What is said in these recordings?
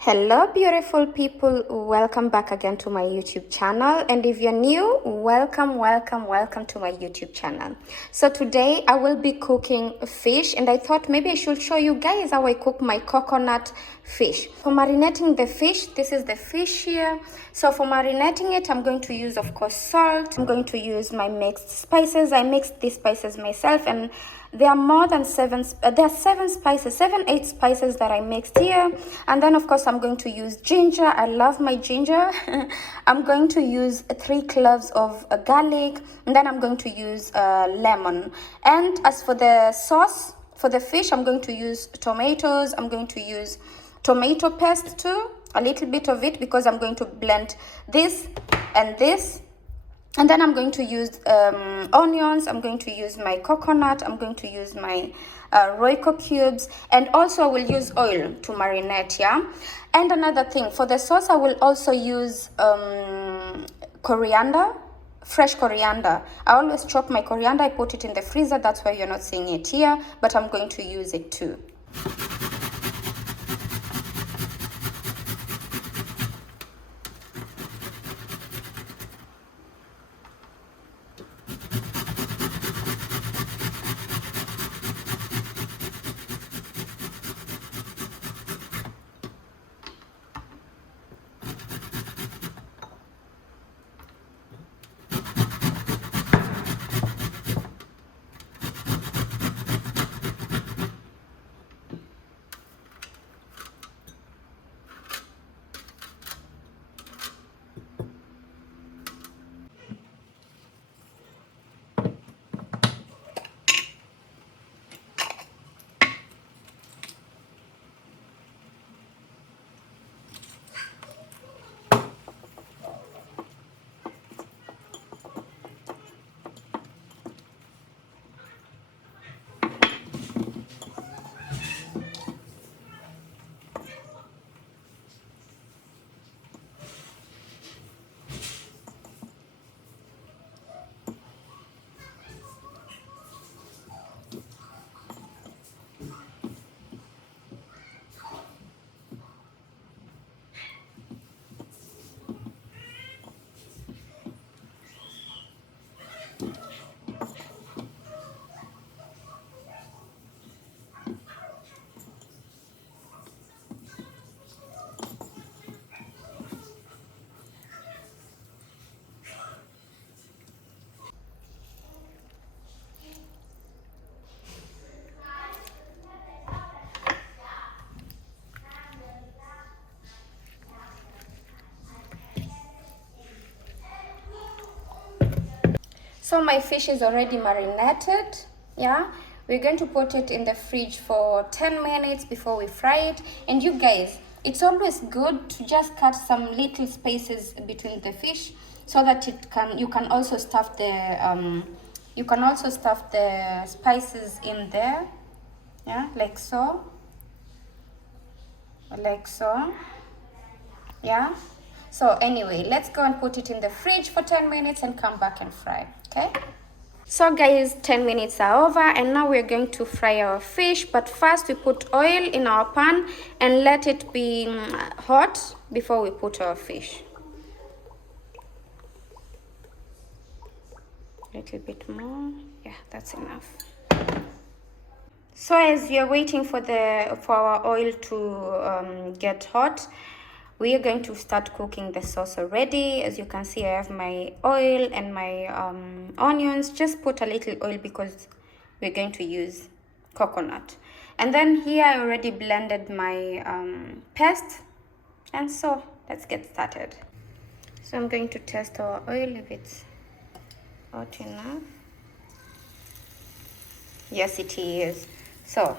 Hello beautiful people, welcome back again to my YouTube channel, and if you're new, welcome to my YouTube channel. So today I will be cooking fish, and I thought maybe I should show you guys how I cook my coconut fish. For marinating the fish, this is the fish here. So for marinating it, I'm going to use, of course, salt. I'm going to use my mixed spices. I mixed these spices myself, and there are more than seven spices, 8 spices that I mixed here. And then of course I'm going to use ginger. I love my ginger. I'm going to use 3 cloves of garlic, and then I'm going to use lemon. And as for the sauce for the fish, I'm going to use tomatoes. I'm going to use tomato paste too, a little bit of it, because I'm going to blend this and this. And then I'm going to use onions. I'm going to use my coconut. I'm going to use my Royco cubes. And also I will use oil to marinate, yeah? And another thing, for the sauce, I will also use coriander, fresh coriander. I always chop my coriander. I put it in the freezer. That's why you're not seeing it here. But I'm going to use it too. So my fish is already marinated, yeah? We're going to put it in the fridge for 10 minutes before we fry it. And you guys, it's always good to just cut some little spaces between the fish so that you can also stuff the spices in there, yeah, like so, yeah. So anyway, let's go and put it in the fridge for 10 minutes and come back and fry, okay? So guys, 10 minutes are over, and now we're going to fry our fish. But first we put oil in our pan and let it be hot before we put our fish. A little bit more, yeah, that's enough. So as we are waiting for our oil to get hot, we are going to start cooking the sauce already. As you can see, I have my oil and my onions. Just put a little oil because we're going to use coconut. And then here I already blended my paste. And so let's get started. So I'm going to test our oil if it's hot enough. Yes, it is. So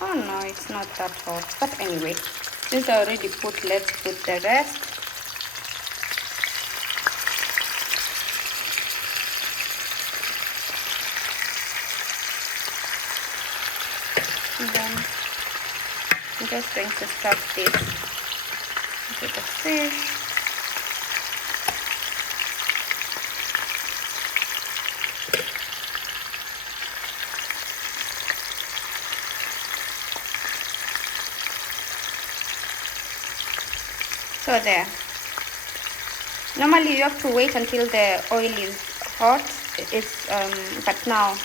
oh no, it's not that hot. But anyway, since I already put, let's put the rest. And then I'm just going to stuff this with the fish. So there. Normally you have to wait until the oil is hot. But now,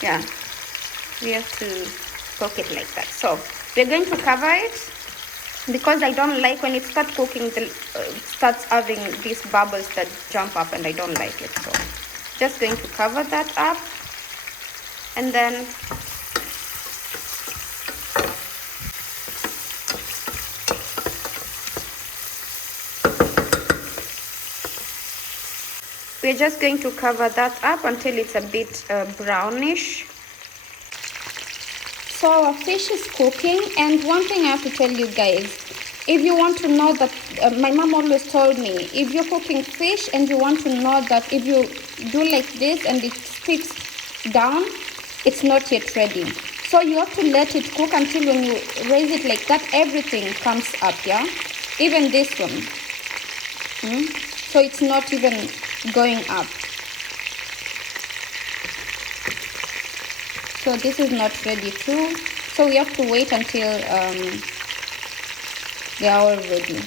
yeah, we have to cook it like that. So we're going to cover it because I don't like when it starts cooking, it starts having these bubbles that jump up, and I don't like it. So just going to cover that up, and then we're just going to cover that up until it's a bit brownish. So our fish is cooking, and one thing I have to tell you guys, if you want to know that, my mom always told me, if you're cooking fish and you want to know that if you do like this and it sticks down, it's not yet ready. So you have to let it cook until when you raise it like that, everything comes up, yeah? Even this one. So it's not even going up. So this is not ready too. So we have to wait until they are all ready.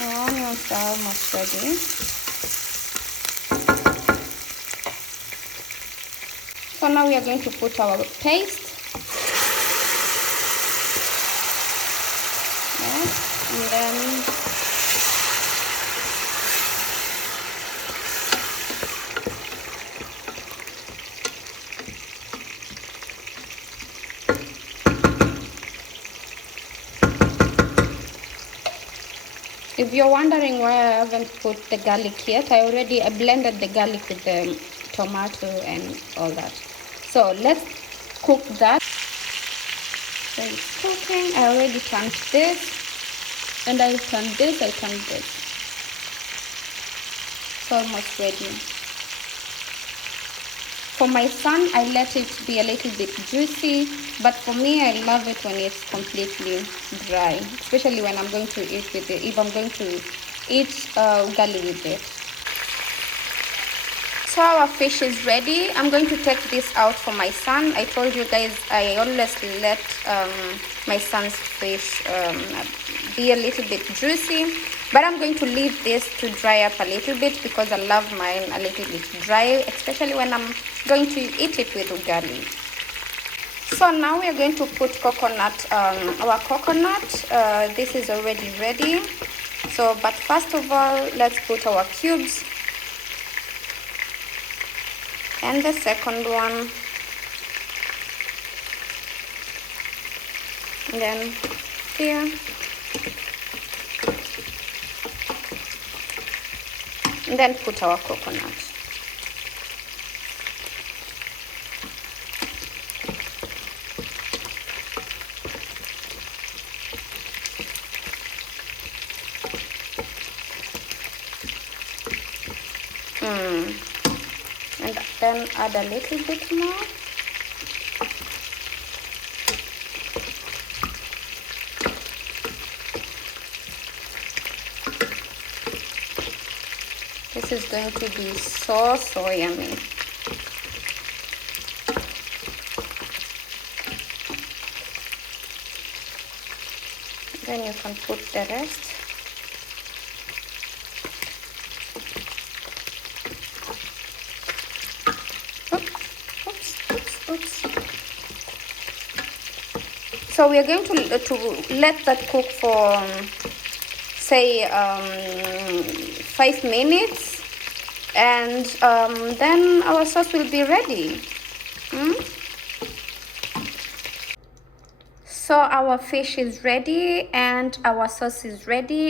Our onions are almost ready. So now we are going to put our paste. Yes, and then if you're wondering why I haven't put the garlic yet, I blended the garlic with the tomato and all that. So let's cook that. So it's cooking. I already turned this, and I turned this, I turned this. It's almost ready. For my son, I let it be a little bit juicy, but for me, I love it when it's completely dry, especially when I'm going to eat with it, if I'm going to eat ugali with it. So our fish is ready. I'm going to take this out for my son. I told you guys I always let my son's fish be a little bit juicy, but I'm going to leave this to dry up a little bit because I love mine a little bit dry, especially when I'm going to eat it with ugali. So now we are going to put coconut, our coconut. This is already ready. So, but first of all, let's put our cubes. And the second one. And then here. And then put our coconut. And then add a little bit more. This is going to be so yummy. Then you can put the rest. Oops. So we are going to let that cook for say 5 minutes, and then our sauce will be ready. So our fish is ready and our sauce is ready.